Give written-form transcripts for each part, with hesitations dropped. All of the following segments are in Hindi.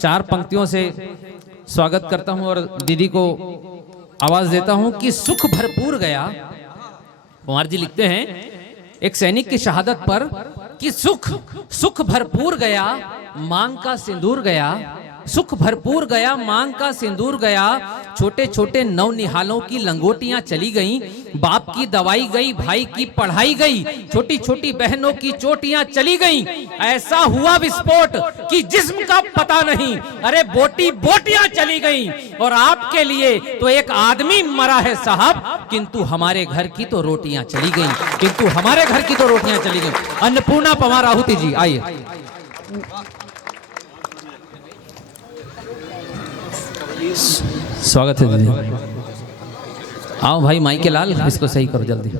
4 पंक्तियों से स्वागत करता हूं और दीदी को आवाज देता हूं कि सुख भरपूर गया। कुमार जी लिखते हैं एक सैनिक की शहादत पर कि सुख भरपूर गया, मांग का सिंदूर गया, सुख भरपूर गया, मांग का सिंदूर गया, छोटे छोटे नवनिहालों की लंगोटियां चली गईं, बाप की दवाई गई, भाई की पढ़ाई गई, छोटी छोटी बहनों की चोटियां चली गईं, ऐसा हुआ विस्फोट कि जिस्म का पता नहीं, अरे बोटी बोटियां चली गईं। और आपके लिए तो एक आदमी मरा है साहब, किंतु हमारे घर की तो रोटियां चली गईं, किंतु हमारे घर की तो रोटियां चली गईं। अन्नपूर्णा पवार आहुति जी आइए। स्वागत है दीदी। आओ भाई माइक के लाल, इसको सही करो जल्दी।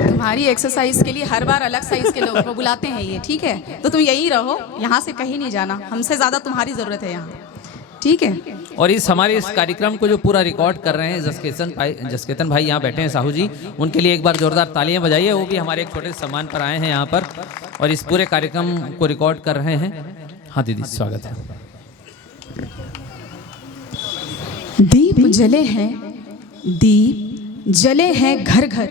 तुम्हारी एक्सरसाइज के लिए हर बार अलग साइज के लोगों को बुलाते हैं ये, ठीक है? तो तुम यहीं रहो, यहाँ से कहीं नहीं जाना, हमसे ज्यादा तुम्हारी जरूरत है यहाँ, ठीक है? और हमारे इस कार्यक्रम को जो पूरा रिकॉर्ड कर रहे हैं जसकेतन भाई यहाँ बैठे हैं, साहू जी, उनके लिए एक बार जोरदार तालियां बजाइए। वो भी हमारे एक छोटे सम्मान पर आए हैं यहाँ पर और इस पूरे कार्यक्रम को रिकॉर्ड कर रहे हैं। हाँ दीदी स्वागत है। दीप जले हैं, दीप जले हैं घर घर,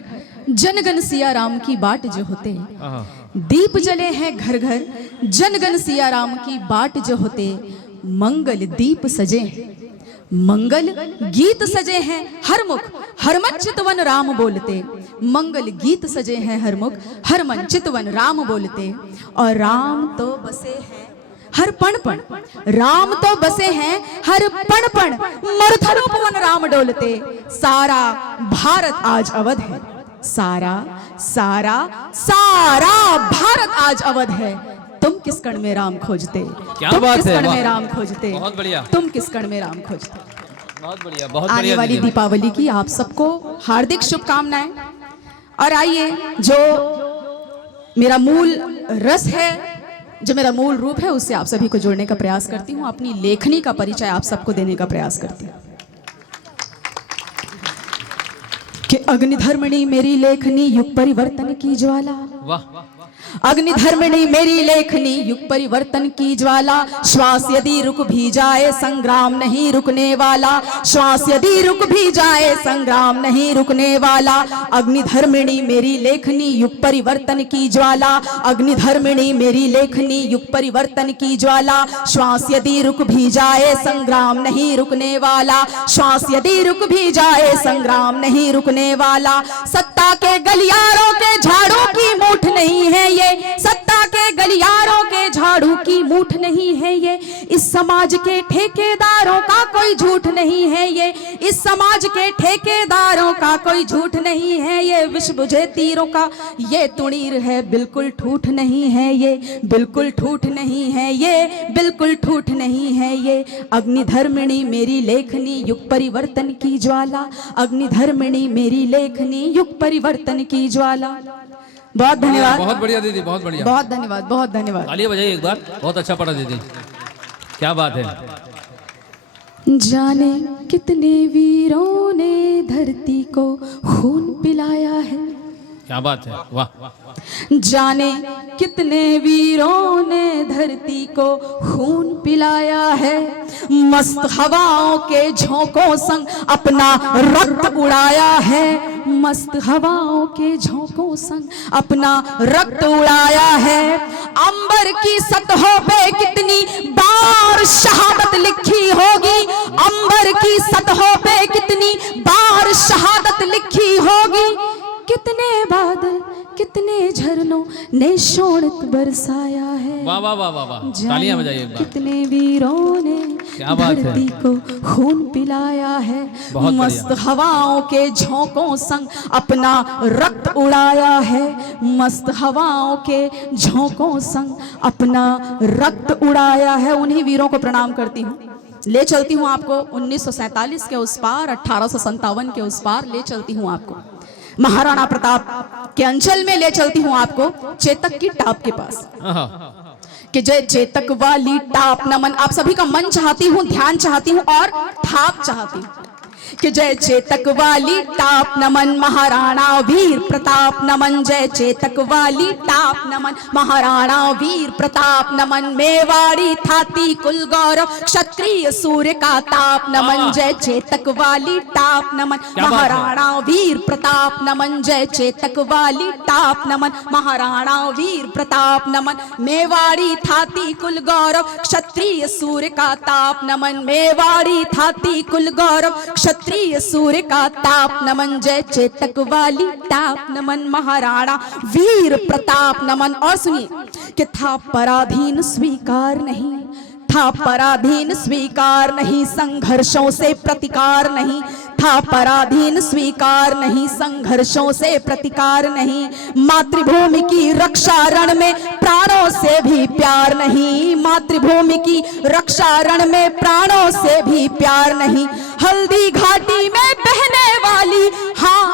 जनगण सिया राम की बाट जो होते। दीप जले हैं घर घर, जनगण सिया राम की बाट जो होते। मंगल दीप सजे हैं, मंगल गीत सजे हैं हर मुख, हर मन चितवन राम बोलते। मंगल गीत सजे हैं हर मुख, हर मन चितवन राम बोलते। और राम तो बसे हैं हर पण पण, राम तो बसे हैं हर पण पण, मरुथल पवन राम डोलते। सारा भारत आज अवध है, सारा सारा सारा भारत आज अवध है। तुम किस कण में राम खोजते, क्या तुम बात किस है, कण में राम खोजते, बहुत बढ़िया, तुम किस कण में राम खोजते। बहुत बढ़िया, बहुत बढ़िया। आने वाली दीपावली की आप सबको हार्दिक शुभकामनाएं। और आइए, जो मेरा मूल रस है, जो मेरा मूल रूप है, उससे आप सभी को जोड़ने का प्रयास करती हूँ, अपनी लेखनी का परिचय आप सबको देने का प्रयास करती हूँ। कि अग्निधर्मिणी मेरी लेखनी, युग परिवर्तन की ज्वाला। वाह। अग्निधर्मिणी मेरी लेखनी, युग परिवर्तन की ज्वाला। श्वास यदि रुक भी जाए, संग्राम नहीं रुकने वाला। श्वास यदि रुक भी जाए, संग्राम नहीं रुकने वाला। अग्निधर्मिणी मेरी लेखनी, युग परिवर्तन की ज्वाला। अग्निधर्मिणी मेरी लेखनी, युग परिवर्तन की ज्वाला। श्वास यदि रुक भी जाए, संग्राम नहीं रुकने वाला। श्वास यदि रुक भी जाए, संग्राम नहीं रुकने वाला। सत्ता के गलियारों के झाड़ू की मूठ नहीं है ये, सत्ता के गलियारों के झाड़ू की मूठ नहीं है ये। इस समाज के ठेकेदारों का कोई झूठ नहीं है ये, इस समाज के ठेकेदारों का कोई झूठ नहीं है ये। विष बुझे तीरों का ये तुणीर है, बिल्कुल ठूठ नहीं है ये, बिल्कुल ठूठ नहीं है ये, बिल्कुल ठूठ नहीं है ये। अग्निधर्मिणी मेरी लेखनी, युग परिवर्तन की ज्वाला। अग्निधर्मिणी मेरी लेखनी, युग परिवर्तन की ज्वाला। बहुत धन्यवाद। बहुत बढ़िया दीदी, बहुत बढ़िया, बहुत धन्यवाद, बहुत धन्यवाद। तालियां बजाइए एक बार, बहुत अच्छा पढ़ा दीदी, क्या बात है। जाने कितने वीरों ने धरती को खून पिलाया है, क्या बात है, वाह। जाने कितने वीरों ने धरती को खून पिलाया है। मस्त हवाओं के झोंकों संग अपना रक्त उड़ाया है, मस्त हवाओं के झोंकों संग अपना रक्त उड़ाया है। अंबर की सतहों पे कितनी बार शहादत लिखी होगी, अंबर की सतहों पे कितनी बार शहादत लिखी होगी। कितने बादल कितने झरनों ने शोणित बरसाया है। वाह वाह वाह वाह, तालियां बजाइए एक बार। कितने वीरों ने धरती को खून पिलाया है। मस्त हवाओं के झोंकों संग अपना रक्त उड़ाया है, मस्त हवाओं के झोंकों संग अपना रक्त उड़ाया है। उन्हीं वीरों को प्रणाम करती हूँ। ले चलती हूँ आपको 1947 के उस पार, 1857 के उस पार ले चलती हूँ आपको। महाराणा प्रताप के अंचल में ले चलती हूँ आपको, चेतक की टाप के पास। कि जय चेतक वाली टाप नमन। आप सभी का मन चाहती हूँ, ध्यान चाहती हूँ और ठाप चाहती हूँ। कि जय चेतक वाली टाप नमन महाराणा वीर प्रताप नमन, जय चेतक वाली टाप नमन महाराणा वीर प्रताप नमन, मेवाड़ी थाती कुल गौरव क्षत्रिय सूर्य का ताप नमन, जय चेतक वाली टाप नमन महाराणा वीर प्रताप नमन, जय चेतक वाली टाप नमन महाराणा वीर प्रताप नमन, मेवाड़ी थाती कुल गौरव क्षत्रिय सूर्य का ताप नमन, मेवाड़ी थाती कुल गौरव क्षत्रिय सूर्य का ताप नमन, जय चेतक वाली टाप नमन महाराणा वीर प्रताप नमन। और सुनिए कि था पराधीन स्वीकार नहीं, था पराधीन स्वीकार नहीं, संघर्षों से प्रतिकार नहीं, था पराधीन स्वीकार नहीं, संघर्षों से प्रतिकार नहीं, मातृभूमि की रक्षा रण में प्राणों से भी प्यार नहीं, मातृभूमि की रक्षा रण में प्राणों से भी प्यार नहीं, हल्दी घाटी में बहने वाली, हाँ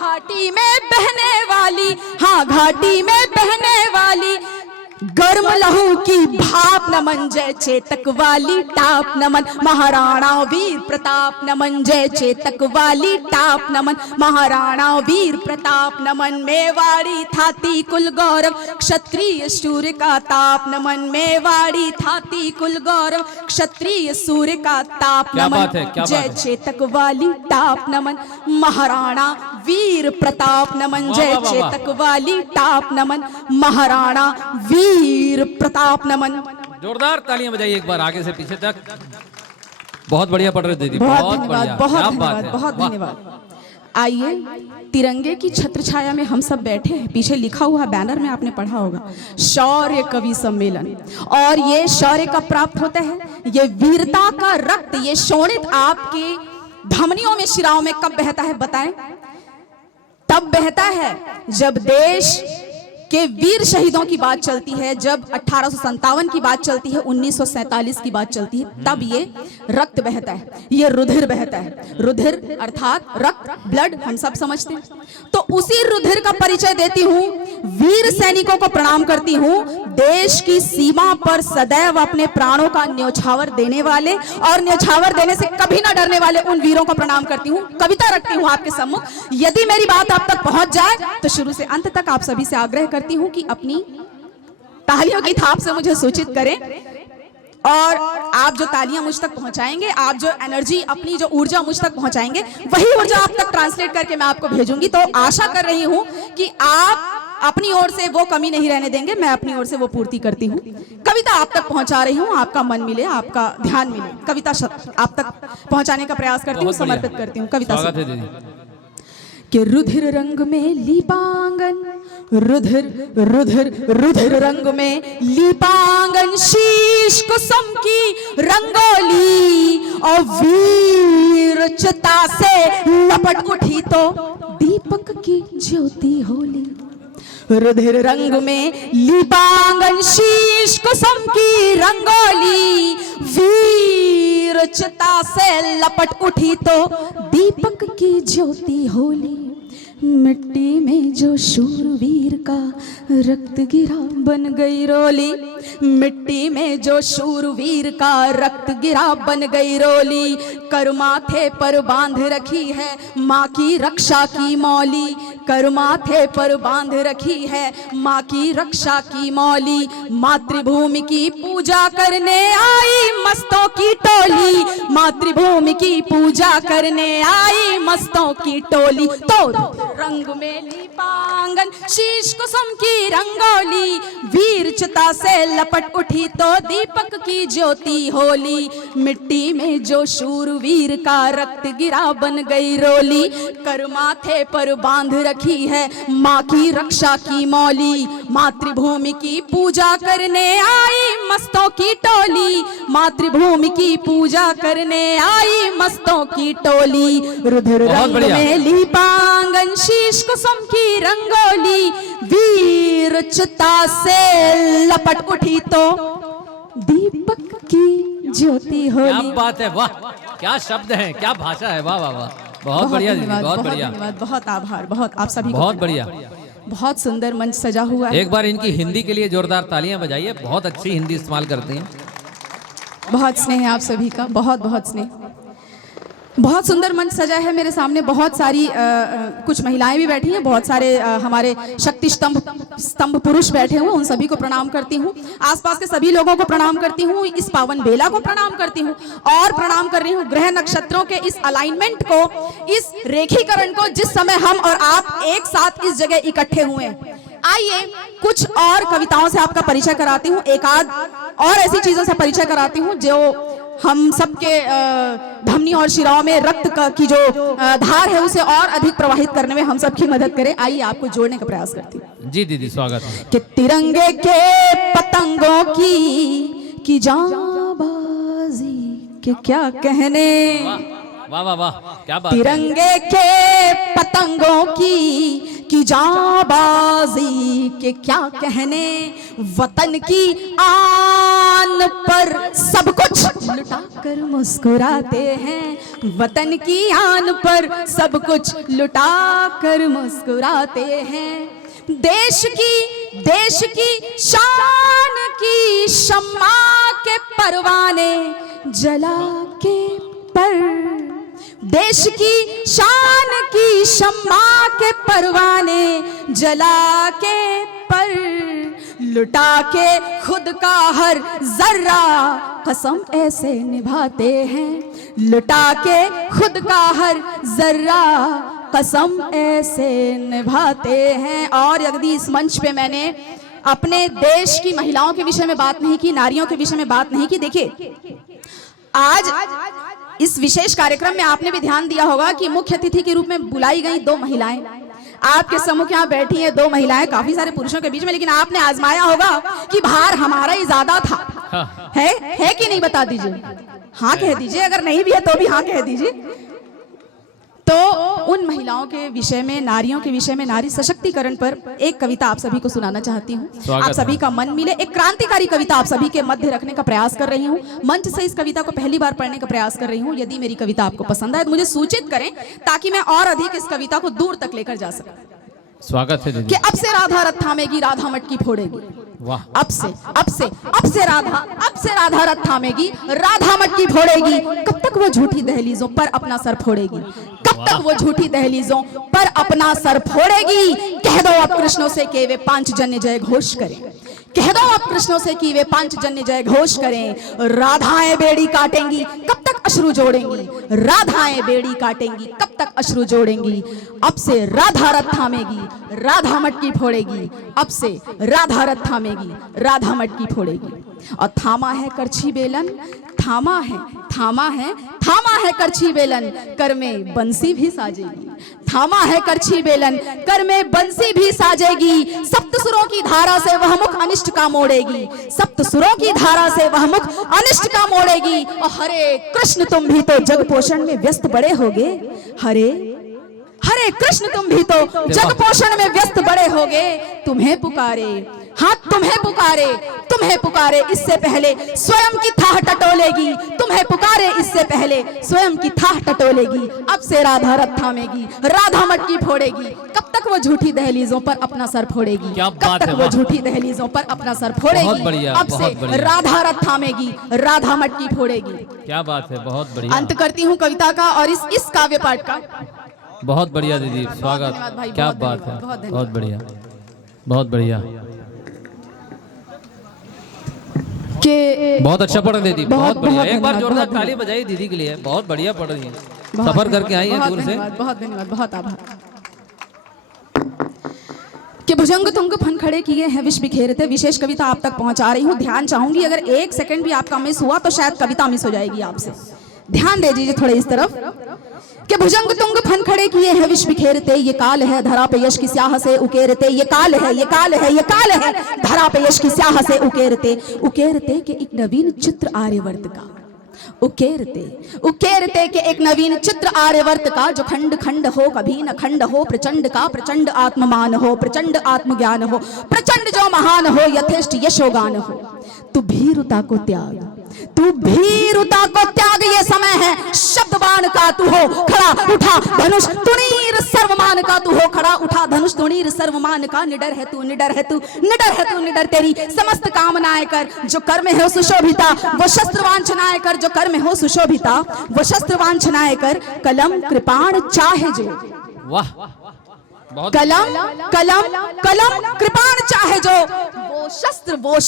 घाटी में बहने वाली, हाँ घाटी में बहने वाली गर्म लहू की भाप नमन, जय चेतक वाली टाप नमन महाराणा वीर प्रताप नमन, जय चेतक वाली टाप नमन महाराणा वीर प्रताप नमन, मेवाड़ी थाती कुल गौरव क्षत्रिय सूर्य का ताप नमन, मेवाड़ी थाती कुल गौरव क्षत्रिय सूर्य का ताप नमन, जय चेतक वाली टाप नमन महाराणा वीर प्रताप नमन, जय चेतक वाली टाप नमन महाराणा वीर प्रताप नमन। जोरदार तालियां बजाइए एक बार आगे से पीछे तक। बहुत बढ़िया पढ़ रहे दीदी, बहुत धन्यवाद, बहुत धन्यवाद, बहुत धन्यवाद। आइए, तिरंगे की छत्र छाया में हम सब बैठे हैं, पीछे लिखा हुआ बैनर में आपने पढ़ा होगा शौर्य कवि सम्मेलन, और ये शौर्य कब प्राप्त होता है, ये वीरता का रक्त, ये शोणित आपके धमनियों में शिराओं में कब बहता है बताएं? तब बहता है जब देश के वीर शहीदों की बात चलती है, जब 1857 की बात चलती है, 1947 की बात चलती है, तब ये रक्त बहता है, ये रुधिर बहता है। रुधिर अर्थात रक्त, ब्लड, हम सब समझते हैं। तो उसी रुधिर का परिचय देती हूँ, वीर सैनिकों को प्रणाम करती हूँ, देश की सीमा पर सदैव अपने प्राणों का न्योछावर देने वाले और न्योछावर देने से कभी ना डरने वाले उन वीरों को प्रणाम करती हूँ। कविता रखती हूँ आपके सम्मुख, यदि मेरी बात आप तक पहुंच जाए तो शुरू से अंत तक आप सभी से आग्रह करती हूँ कि अपनी तालियों की थाप से मुझे सूचित करें, और आप जो तालियां मुझ तक पहुंचाएंगे, आप जो एनर्जी, अपनी जो ऊर्जा मुझ तक पहुंचाएंगे, वही ऊर्जा आप तक ट्रांसलेट करके मैं आपको भेजूंगी। तो आशा कर रही हूं कि आप अपनी ओर से वो कमी नहीं रहने देंगे, मैं अपनी ओर से वो पूर्ति करती हूँ। कविता आप तक पहुंचा रही हूँ, आपका मन मिले, आपका ध्यान मिले, कविता आप तक पहुंचाने का प्रयास करती हूँ, समर्पित करती हूँ। कविता कि रुधिर रंग में लीपांगन, रुधिर रुधिर रुधिर रंग में लीपांगन, शीश कुसुम की रंगोली और वीर चिता से लपट उठी तो दीपक की ज्योति होली। रुधिर रंग में लीपांगन, शीश कुसुम की रंगोली, वीर चिता से लपट उठी तो दीपक की ज्योति होली। मिट्टी में जो शूरवीर का रक्त गिरा बन गई रोली, मिट्टी में जो शूरवीर का रक्त गिरा बन गई रोली, कर माथे पर बांध रखी है माँ की रक्षा की मौली, कर माथे पर बांध रखी है माँ की रक्षा की मौली। मातृभूमि की पूजा करने आई मस्तों की टोली, मातृभूमि की पूजा करने आई मस्तों की टोली। तो रंग में लीपांगन, शीश कुसुम की रंगोली, वीर चिता से लपट उठी तो दीपक की ज्योति होली। मिट्टी में जो शूरवीर का रक्त गिरा बन गई रोली, कर माथे पर बांध रखी है माँ की रक्षा की मौली। मातृभूमि की पूजा करने आई मस्तों की टोली, मातृभूमि की पूजा करने आई मस्तों की टोली। रुधिर रंग में लीपांगन, शीश कुसुम की रंगोली, वीर चिता से लपट उठी तो दीपक की ज्योति होली। क्या बात है, वाह, क्या शब्द है, क्या भाषा है, वाह वाह वाह, बहुत बढ़िया दीदी, बहुत बढ़िया, बहुत आभार, बहुत आप सभी बहुत बढ़िया, बहुत सुंदर मंच सजा हुआ है। एक बार इनकी हिंदी के लिए जोरदार तालियां बजाइए, बहुत अच्छी हिंदी इस्तेमाल करते हैं। बहुत स्नेह है आप सभी का, बहुत बहुत स्नेह। बहुत सुंदर मंच सजा है मेरे सामने। बहुत सारी कुछ महिलाएं भी बैठी हैं, बहुत सारे हमारे शक्ति स्तंभ पुरुष बैठे हुए, उन सभी को प्रणाम करती हूँ। आसपास के सभी लोगों को प्रणाम करती हूँ। इस पावन बेला को प्रणाम करती हूँ और प्रणाम कर रही हूँ ग्रह नक्षत्रों के इस अलाइनमेंट को, इस रेखीकरण को, जिस समय हम और आप एक साथ इस जगह इकट्ठे हुए हैं। आइए कुछ और कविताओं से आपका परिचय कराती हूँ, एक आध और ऐसी चीजों से परिचय कराती हूँ जो हम सबके धमनी और शिराओं में रक्त की जो धार है उसे और अधिक प्रवाहित करने में हम सबकी मदद करें। आइए आपको जोड़ने का प्रयास करती हूँ। जी दीदी, स्वागत है। कि तिरंगे के पतंगों की जाबाजी के क्या कहने, वाह वाह वाह, क्या बात। तिरंगे के पतंगों की जाबाजी के क्या कहने, वतन की आन पर सब कुछ लुटा कर मुस्कुराते हैं, वतन की आन पर सब कुछ लुटा कर मुस्कुराते हैं। देश की शान की शम्मा के परवाने जला के पर, देश की शान की शम्मा के परवाने जला के पर, लुटा के खुद का हर जर्रा कसम ऐसे निभाते हैं, लुटा के खुद का हर जर्रा कसम ऐसे निभाते हैं। और यदि इस मंच पे मैंने अपने देश की महिलाओं के विषय में बात नहीं की, नारियों के विषय में बात नहीं की, देखिए आज इस विशेष कार्यक्रम में आपने भी ध्यान दिया होगा कि मुख्य अतिथि के रूप में बुलाई गई दो महिलाएं आपके सम्मुख यहाँ बैठी हैं। दो महिलाएं काफी सारे पुरुषों के बीच में, लेकिन आपने आजमाया होगा कि भार हमारा ही ज्यादा था। है कि नहीं, बता दीजिए, हाँ कह दीजिए, अगर नहीं भी है तो भी हाँ कह दीजिए। तो उन महिलाओं के विषय में, नारियों के विषय में, नारी सशक्तिकरण पर एक कविता आप सभी को सुनाना चाहती हूँ। आप सभी का मन मिले, एक क्रांतिकारी कविता आप सभी के मध्य रखने का प्रयास कर रही हूँ। मंच से इस कविता को पहली बार पढ़ने का प्रयास कर रही हूँ। यदि मेरी कविता आपको पसंद आए तो मुझे सूचित करें ताकि मैं और अधिक इस कविता को दूर तक लेकर जा सकूं। स्वागत है दीदी। कि अब से राधा रथ थामेगी, राधा मटकी फोड़ेगी। वाह। अब से राधा रथ थामेगी, राधा मटकी फोड़ेगी। कब तक वो झूठी दहलीजों पर अपना सर फोड़ेगी, कब तक वो झूठी दहलीजों पर अपना सर फोड़ेगी। कह दो अब कृष्णों से कि वे पांचजन्य जय घोष करें, कह दो अब कृष्णों से कि वे पांचजन्य जय घोष करें। राधाएं बेड़ी काटेंगी, कब तक अश्रु जोड़ेंगी, राधाएं बेड़ी काटेंगी, कब तक अश्रु जोड़ेंगी। अब से राधा रथ थामेगी, राधा मटकी फोड़ेगी। अब से राधा रथ थामेगी, राधा मटकी फोड़ेगी। और थामा है करछी बेलन, थामा है करछी बेलन, कर में बंसी भी साजेगी। थामा है करछी बेलन, कर में बंसी भी साजेगी। सप्त सुरों की धारा से वह मुख अनिष्ट का मोड़ेगी, सप्त सुरों की धारा से वह मुख अनिष्ट का मोड़ेगी। और हरे कृष्ण तुम भी तो जग पोषण में व्यस्त बड़े होगे, हरे कृष्ण तुम भी तो जग पोषण में व्यस्त बड़े होगे। तुम्हें पुकारे, हाँ तुम्हें पुकारे इससे पहले स्वयं की थाह टटोलेगी, तुम्हें पुकारे इससे पहले स्वयं की थाह टटोलेगी। अब से राधा रथ थामेगी, राधा मटकी फोड़ेगी। कब तक वो झूठी दहलीजों पर अपना सर फोड़ेगी, कब तक वो झूठी दहलीजों पर अपना सर फोड़ेगी। अब से राधा रथ थामेगी, राधा मटकी फोड़ेगी। क्या बात है, बहुत बढ़िया। अंत करती हूँ कविता का और इस काव्य पाठ का। बहुत बढ़िया दीदी, स्वागत। क्या बात है, बहुत बढ़िया, बहुत बढ़िया। बहुत अच्छा पढ़ दीदी, बहुत बढ़िया। एक बार जोरदार ताली बजाइए दीदी के लिए, बहुत बढ़िया पढ़ रही है, सफर करके आई है दूर से। बहुत धन्यवाद, बहुत आभार। कि भुजंग तुंग फन खड़े किए हैं विष बिखेरते, विशेष कविता आप तक पहुंचा रही हूँ। ध्यान चाहूंगी, अगर एक सेकंड भी आपका मिस हुआ तो शायद कविता मिस हो जाएगी आपसे। ध्यान दे दीजिए थोड़े इस तरफ। कि भुजंग तुंग फन खड़े किए हैं विष बिखेरते, ये काल है धरा पे यश की स्याह से उकेरते। ये काल है धरा पे यश की स्याह से उकेरते के एक नवीन चित्र आर्यवर्त का, उकेरते के एक नवीन चित्र आर्यवर्त का। जो खंड खंड हो कभी न खंड हो, प्रचंड का प्रचंड आत्ममान हो, प्रचंड आत्मज्ञान हो, प्रचंड जो महान हो, यथेष्ट यशोगान हो। तू भीरुता को त्याग, त्याग ये समय है शब्द बाण का तू हो खड़ा उठा धनुष तुणीर सर्वमान का तू हो खड़ा उठा धनुष तुणीर सर्वमान का निडर है तू निडर है तू निडर है तू निडर तेरी समस्त कामनाएं कर जो कर्म है सुशोभिता वो शस्त्र वांछनाएं कर जो कर्म हो सुशोभिता वो शस्त्र वांछनाएं कर कलम कृपाण चाहे जो वाह बहुत कलम कलम कलम कृपाण चाहे जो वो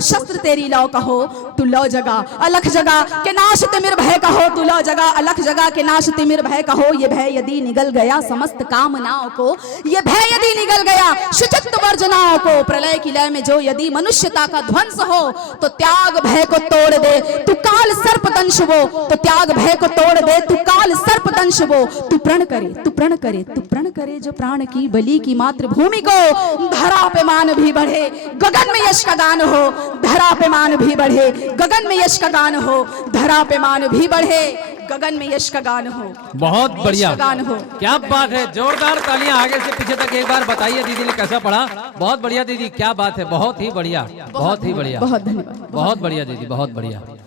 शस्त्र तेरी लौ कहो तू लौ जगा अलख जगा के नाश तिमिर भय कहो तू लौ जगा अलख जगा के नाश तिमिर भय कहो ये भय यदि निगल गया समस्त कामनाओं को ये भय यदि निगल गया शुचित्व वर्जनाओं को प्रलय की लय में जो यदि मनुष्यता का ध्वंस हो तो त्याग भय को तोड़ दे तू काल सर्प दंश वो तो त्याग भय को तोड़ दे तू काल सर्प दंश वो तू प्रण करे जो प्राण की बलि की मातृभूमि को धरा पे मान भी बढ़े गगन में यश का गान हो धरा पे मान भी बढ़े गगन में यश का गान हो धरा पे मान भी बढ़े गगन में यश का गान हो बहुत बढ़िया गान हो क्या बात है जोरदार तालियां आगे से पीछे तक एक बार बताइए दीदी ने कैसा पढ़ा बहुत बढ़िया दीदी क्या बात है बहुत ही बढ़िया बहुत ही बढ़िया बहुत धन्यवाद बहुत बढ़िया दीदी बहुत बढ़िया